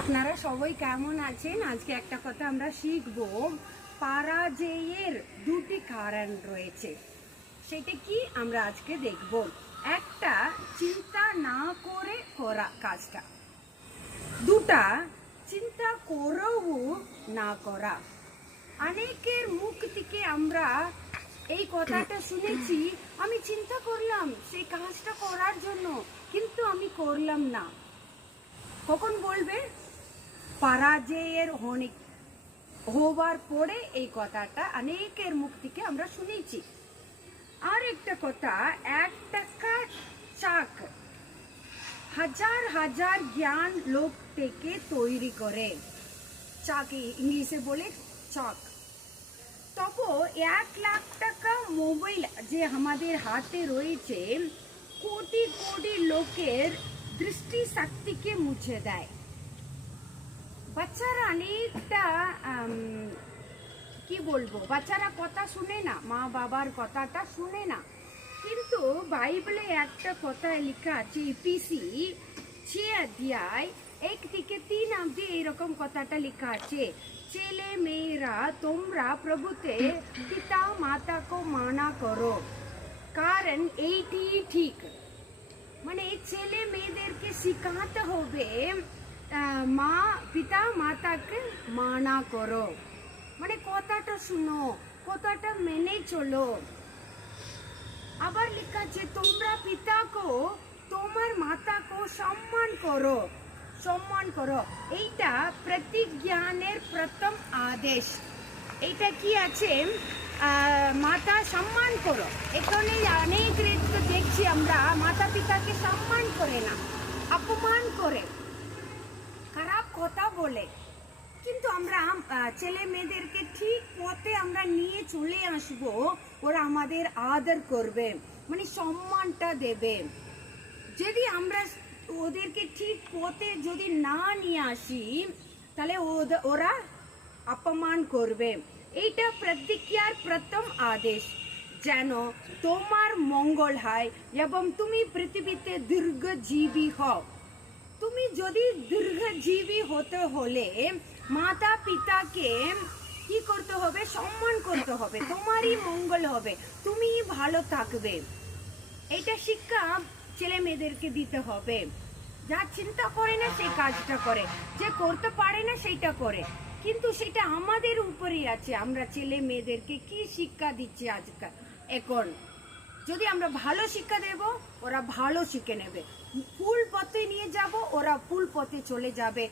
আপনারা সবাই কেমন আছেন? আজকে একটা কথা আমরা শিখব। পরাজয়ের দুটি কারণ রয়েছে, সেটা কি আমরা আজকে দেখব। একটা, চিন্তা না করে করা কাজটা। দুটা, চিন্তা করেও না করা। অনেকের মুখ থেকে আমরা এই কথাটা শুনেছি, আমি চিন্তা করলাম সেই কাজটা করার জন্য, কিন্তু আমি করলাম না। কখন বলবে? পরাজয়ের হওয়ার পরে এই কথাটা অনেকের মুখ থেকে আমরা শুনেছি। আর একটা কথা, এক টাকা চাক হাজার হাজার জ্ঞান লোক থেকে তৈরি করে। চাকে ইংলিশে বলে চক। তখন 1,00,000 টাকা মোবাইল যে আমাদের হাতে রয়েছে, কোটি কোটি লোকের দৃষ্টি শক্তিকে মুছে দেয়। বাচ্চারা অনেকটা কি বলবো, বাচ্চারা কথা শুনে না, মা বাবার কথাটা শুনে না। কিন্তু বাইবেলে একটা কথা লেখা আছে, ইপিসি 6 অধ্যায় 1 থেকে 3 অবধি এরকম কথাটা লেখা আছে, ছেলে মেয়েরা তোমরা প্রভুতে পিতা মাতাকে মানা করো, কারণ এইটি ঠিক। মানে ছেলে মেয়েদেরকে শিখাতে হবে মা পিতা মাতাকে মানা করো, মানে কথাটা শুনো, কথাটা মেনে চলো। আবার লেখা আছে, তোমরা পিতাকে তোমার মাতাকে সম্মান করো, সম্মান করো। এইটা প্রতিজ্ঞানের প্রথম আদেশ। এইটা কি আছে? মাতা সম্মান করো। এখানে অনেক তো দেখছি আমরা মাতা পিতাকে সম্মান করে না, অপমান করে, খারাপ কথা বলে। কিন্তু আমরা ছেলে মেয়েদেরকে ঠিক পথে আমরা নিয়ে চলে আসবো, ওরা আমাদের আদর করবে, মানে সম্মানটা দেবে। যদি আমরা ওদেরকে ঠিক পথে যদি না নিয়ে আসি, তাহলে ওরা অপমান করবে। এইটা প্রতিজ্ঞার প্রথম আদেশ, যেন তোমার মঙ্গল হয় এবং তুমি পৃথিবীতে দীর্ঘজীবী হও। তুমি যদি দীর্ঘজীবী হতে হলে মাতা পিতাকে কি করতে হবে? সম্মান করতে হবে, তোমারই মঙ্গল হবে, তুমি ভালো থাকবে। এটা শিক্ষা ছেলে মেয়েদেরকে দিতে হবে। যা চিন্তা করে না সেই কাজটা করে, যে করতে পারে না সেইটা করে। কিন্তু সেটা আমাদের উপরেই আছে, আমরা ছেলে মেয়েদেরকে কি শিক্ষা দিচ্ছি আজকাল। এখন যদি আমরা ভালো শিক্ষা দেব, ওরা ভালো শিখে নেবে। ফুল পথে নিয়ে যাব, ওরা ফুল পথে চলে যাবে।